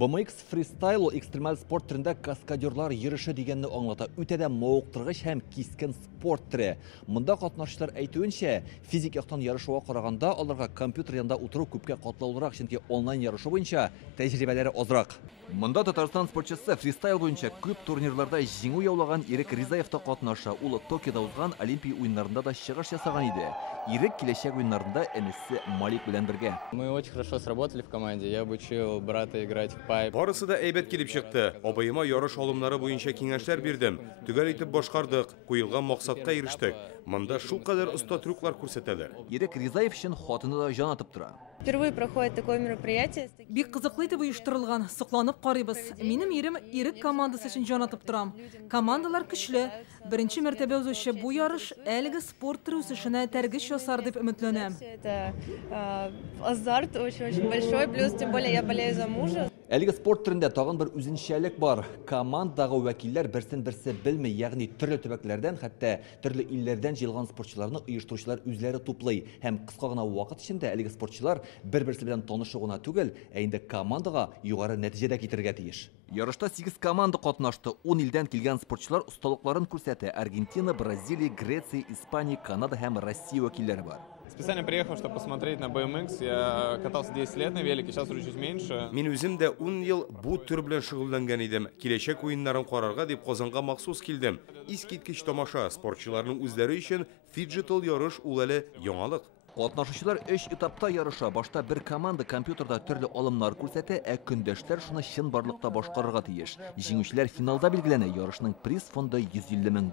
BMX freestyle экстремаль спорт түрендә каскадерлар йөреше дигәнне аңлата. Үтәдә мавыктыргыч һәм кискен спорт төре. Монда катнашучылар әйтүенчә, физик яктан ярышуга караганда аларга компьютер янында утыру күпкә катлаулырак, чөнки онлайн ярышу буенча тәҗрибәләре азрак. Монда Татарстан спортчысы фристайл буенча күп турнирларда җиңү яулаган Ирек Ризаев та катнаша. Ул Токиода узган Олимпия уеннарында да чыгыш ясаган иде. Ирек киләчәк уеннарында энесе Малик белән бергә. Мы очень хорошо сработали в команде. Я обучил брата играть в пайп. Барысы да әйбәт килеп чыкты. Абыема ярыш алымнары буенча киңәшләр бирдем. Төгәл итеп башкардык, куелган максатка ирештек. Монда шул кадәр оста трюклар күрсәтәләр. Ирек Ризаев өчен хатыны да җан атып тора. Впервые проходит такое мероприятие. Бик кызыклы итеп оештырылган, сокланып карыйбыз. Минем ирем Ирек командасы өчен җан атып торам. Командалар көчле. Беренче мәртәбә узучы бу ярыш әлеге спорт түры үсешенә тәргеш ясар дип өметләнәм. Это азарт очень большой, плюс тем более я болею за мужа. Әлеге спорт түрендә тагын бер үзенчәлек бар. Командадагы вәкилләр берсен-берсе белмәй, ягъни төрле төбәкләрдән, хәтта төрле илләрдән җыелган спортчыларны оештыручылар үзләре туплый. Һәм кыска гына вакыт эчендә әлеге спортчылар бер-берсе белән танышу гына түгел, ә инде командага югары нәтиҗәдә китергә тиеш. Ярышта 8 команда катнашты. 10 илдән килгән спортчылар осталыкларын күрсәтә. Аргентина, Бразилия, Греция, Испания, Канада һәм Россия вәкилләре бар. Специально приехал, чтобы посмотреть на BMX. Я катался 10 лет на велике, сейчас уже чуть меньше. Мин үзем дә 10 ел бу төр белән шөгыльләнгән идем. Киләчәк уеннарын карарга дип Казанга махсус килдем. Искиткеч тамаша, спортчыларның үзләре өчен фиджитал ярыш ул әле яңалык. Катнашучылар 3 этапта ярыша. Башта бер команда компьютерда төрле алымнар күрсәтә, ә көндәшләр шуны чын барлыкта башкарырга тиеш. Җиңүчеләр финалда билгеләнә. Ярышның приз фонды $150,000.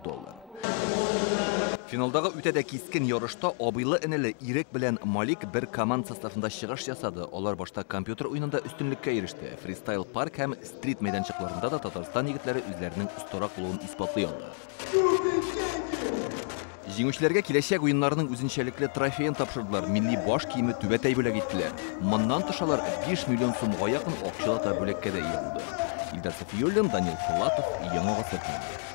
Финалдагы үтәдә кискен ярышта абыйлы энеле Ирек белән Малик бер команда составында чыгыш ясады. Алар башта компьютер уенында өстенлеккә иреште. Фристайл парк һәм стрит мәйданчыкларында да Татарстан егетләре үзләренең остарак булуын исбатлый алды. Җиңүчеләргә киләчәк уеннарның үзенчәлекле трофеен тапшырдылар. Милли баш киеме түбәтәй бүләк иттеләр. Моннан тышалар 5 миллион сумга якын акчалата бүләккә дә ия булды. Илдар Сафиуллин, Данил Филатов, Яңа Гасыр.